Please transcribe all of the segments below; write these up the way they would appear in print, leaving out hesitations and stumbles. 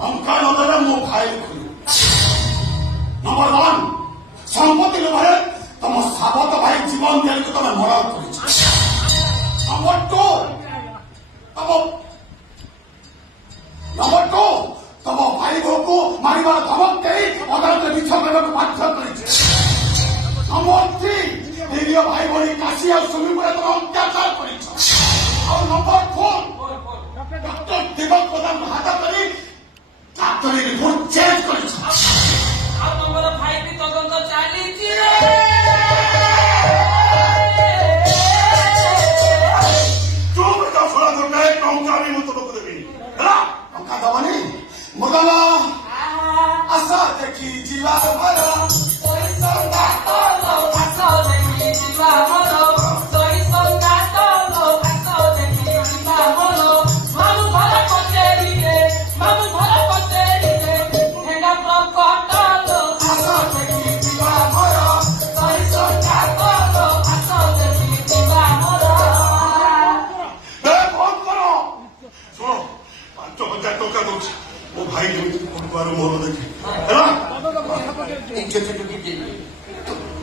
লঙ্কা নদরে মো ভাই খুলু নম্বর ওয়ান সম্পত্তি লোভে তম সাবত ভাই জীবন দিয়াকে তুমি মরাল করেছ। নম্বর টু তম ভাই বউকে মারিবার ধমক দেই অদালতে মিছ করিବାକୁ বাধ্য করেছে। নম্বর থ্রি নিরীহ ভাই ভଉଣୀ কাশୀ ଆଉ ସୁମି ଉପରେ ତମେ ଅତ୍ୟାଚାର କରିଛ। ଆଉ নম্বর ফোর ডক্টর দেবক প্রধানকে হাত করে ডাক্তারি রিপোর্ট চেঞ্জ করেছ। ଆଉ ତମର ଭାଇ ବି ତଦନ୍ତ ଚାଲିଛି। চুপ এটা শোনা দরকার টঙ্কা আমি মতো লোক দেবি ହେଲା ଟଙ୍କା ଦବନି ମୁଦଲ ଆଶା ଦେଖି ଯିବା ଘର ভাই মন দেখে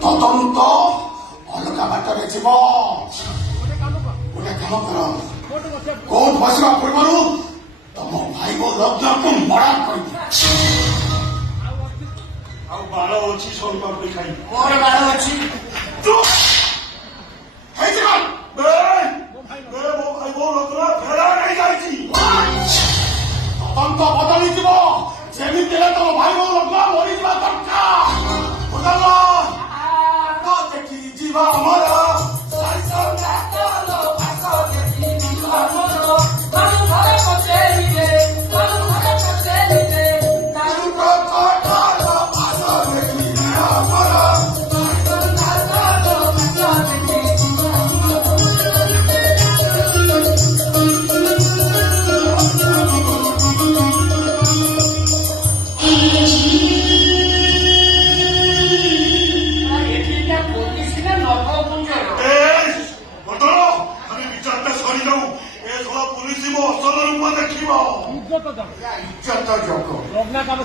তদন্ত ଅଲଗା ବାଟରେ ଯିବ। ଗୋଟେ କାମ କର କୋର୍ଟ ବସିବା ପୂର୍ବରୁ ତମ ଭାଇଙ୍କ ଲଗ୍ନକୁ ମରା କରିଦିଅ। ଆଉ ବାଳ ଅଛି ସବୁ ପାପଡ଼ି ଖାଇ ମୋର ବାଳ ଅଛି। ହେଇଛି ମୋ ଭାଇ ବୋଉ ଲଗ୍ନ ଫେରା ନେଇଯାଇଛି। ତଦନ୍ତ ବଦଳିଯିବ ଯେମିତି ହେଲେ ତମ ଭାଇ ବୋଉ ଲଗ୍ନ ମରିଯିବା ଦରକାର। ବୁଝଲ ଦେଖି ଯିବା ଆମର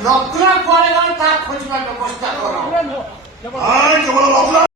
ଲଗ୍ନ ପରେ ତା ଖୋଜିବା ବ୍ୟବସ୍ଥା କର। କେବଳ